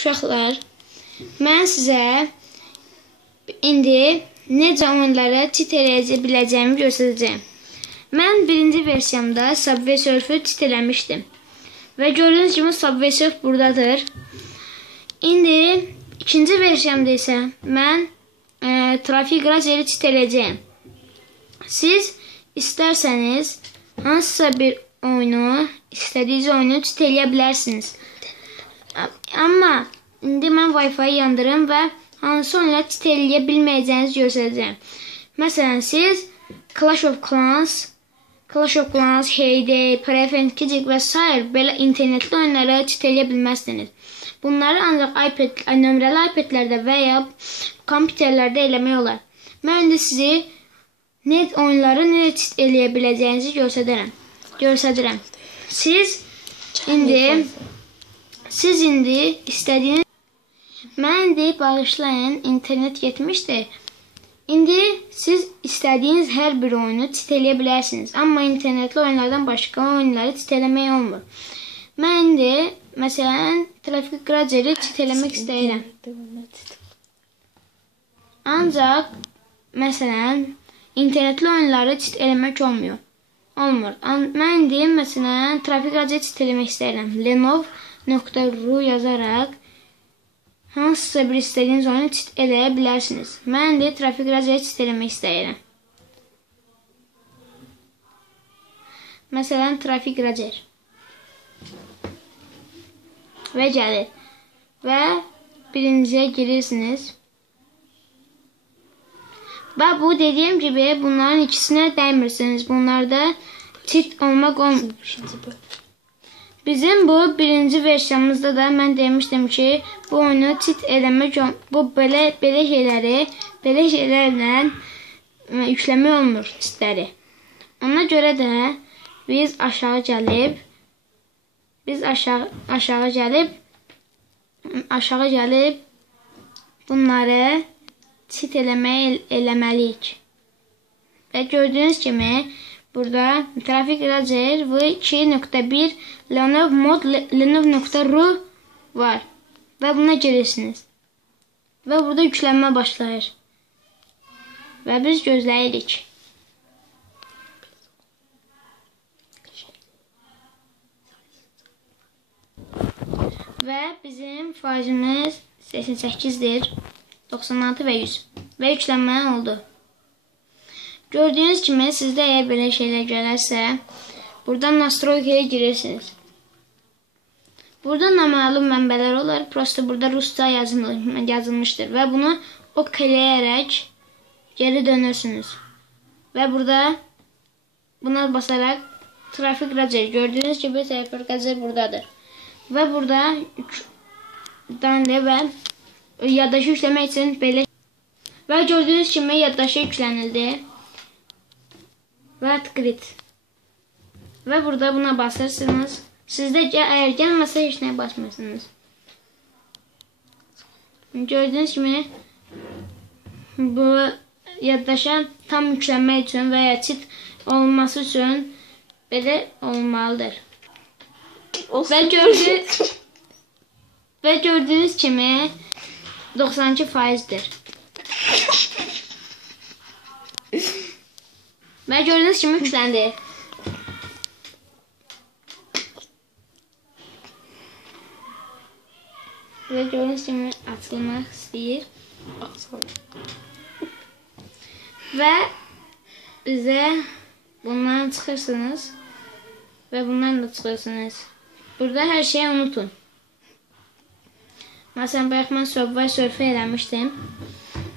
Uşaqlar, mən sizə indi necə oyunları çit eləyə biləcəyimi göstərəcəyim. Mən birinci versiyamda Subway Surf-ü çit eləmişdim. Və gördüyünüz kimi Subway Surf buradadır. İndi ikinci versiyamda isə mən e, Traffic Razeri çit eləyəcəyim. Siz istərsəniz hansısa bir oyunu, istədiyiniz oyunu çit eləyə bilərsiniz. Amma indi mən Wi-Fi yandırım və hansı oyunları çit eləyə bilməyəcəyinizi göstərəcəm. Məsələn, siz Clash of Clans, Clash of Clans, Heyday, Prefend, Kizik və s. belə internetli oyunları çit eləyə bilməzsiniz. Bunları ancaq iPad, nömrəli iPad-lərdə və ya kompüterlərdə eləmək olar. Mən indi sizi net oyunları necə çit eləyə biləcəyinizi göstərərəm. Göstərirəm. Siz indi Siz indi istədiyiniz Mən indi bağışlayın, internet getmişdi. İndi siz istədiyiniz hər bir oyunu çit eləyə bilərsiniz. Amma internetli oyunlardan başqa oyunları çit eləmək olmur. Mən indi məsələn Traffic Gradgeri çit eləmək istəyirəm. Ancaq məsələn internetli oyunları çit eləmək olmuyor. Olmur. Mən indi məsələn Traffic Gradgeri çit eləmək istəyirəm. Lenovo .ru yazaraq hansısa bir istədiyiniz oyunu çit eləyə bilərsiniz. Mən də trafik razıya çit eləmək istəyirəm. Məsələn, trafik racer. Və gəlir. Və birinciyə girirsiniz. Və bu dediyim gibi bunların ikisinə dəymirsiniz. Bunlarda çit olmaq olmur. Bizim bu birinci versiyamızda da mən demişdim ki, bu oyunu çit eləmək, bu belə belə şeyləri, belə şeylərlə yükləmək olmur çitləri. Ona görə də biz aşağı gəlib biz aşağı aşağı gəlib aşağı gəlib bunları çit eləməyə eləməliyik. Və gördüyünüz kimi Burada Traffic Razer V2.1 Lenovo Mod Lenovo.ru var. Və buna girirsiniz. Və burada yüklənmə başlayır. Və biz gözləyirik. Və bizim faizimiz 88-dir. 96 və 100. Və yüklənmə oldu. Gördüyünüz kimi sizdə əgər belə şeylər gələrsə, buradan nastroykaya girirsiniz. Burada naməlum mənbələr olar. Prosta burada rusca yazılmışdır və bunu ok eləyərək geri dönürsünüz. Və burada buna basaraq trafik racer gördüyünüz kimi trafik racer buradadır. Və burada danlə və yaddaşı yükləmək üçün belə və gördüyünüz kimi yaddaşı yüklənildi və grid. Və burada buna basırsınız. Sizdə əgər gəlməsə heç nəyə basmırsınız. Gördüyünüz kimi bu yaddaşa tam yüklənmək üçün və ya çit olması üçün belə olmalıdır. Olsun. Və gördüyünüz və gördüyünüz kimi 92 faizdir. Və gördüyünüz kimi yükləndi. Və gördüyünüz kimi açılmaq istəyir. Və bizə bundan çıxırsınız və bundan da çıxırsınız. Burada hər şeyi unutun. Məsələn, bayaq mən Subway surfə eləmişdim.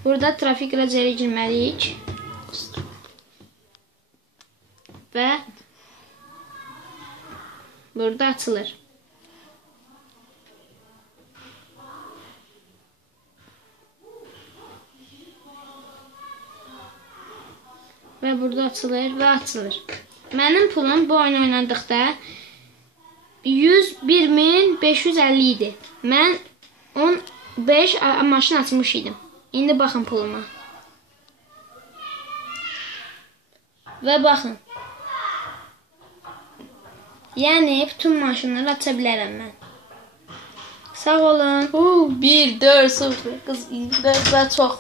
Burada trafik rəcəri girməliyik və burada açılır. Və burada açılır və açılır. Mənim pulum bu oyunu oynadıqda 101.550 idi. Mən 15 maşın açmış idim. İndi baxın puluma. Və baxın. Yəni bütün maşınları aça bilərəm mən. Sağ olun. Huu, 1 4 0 qız indi də çox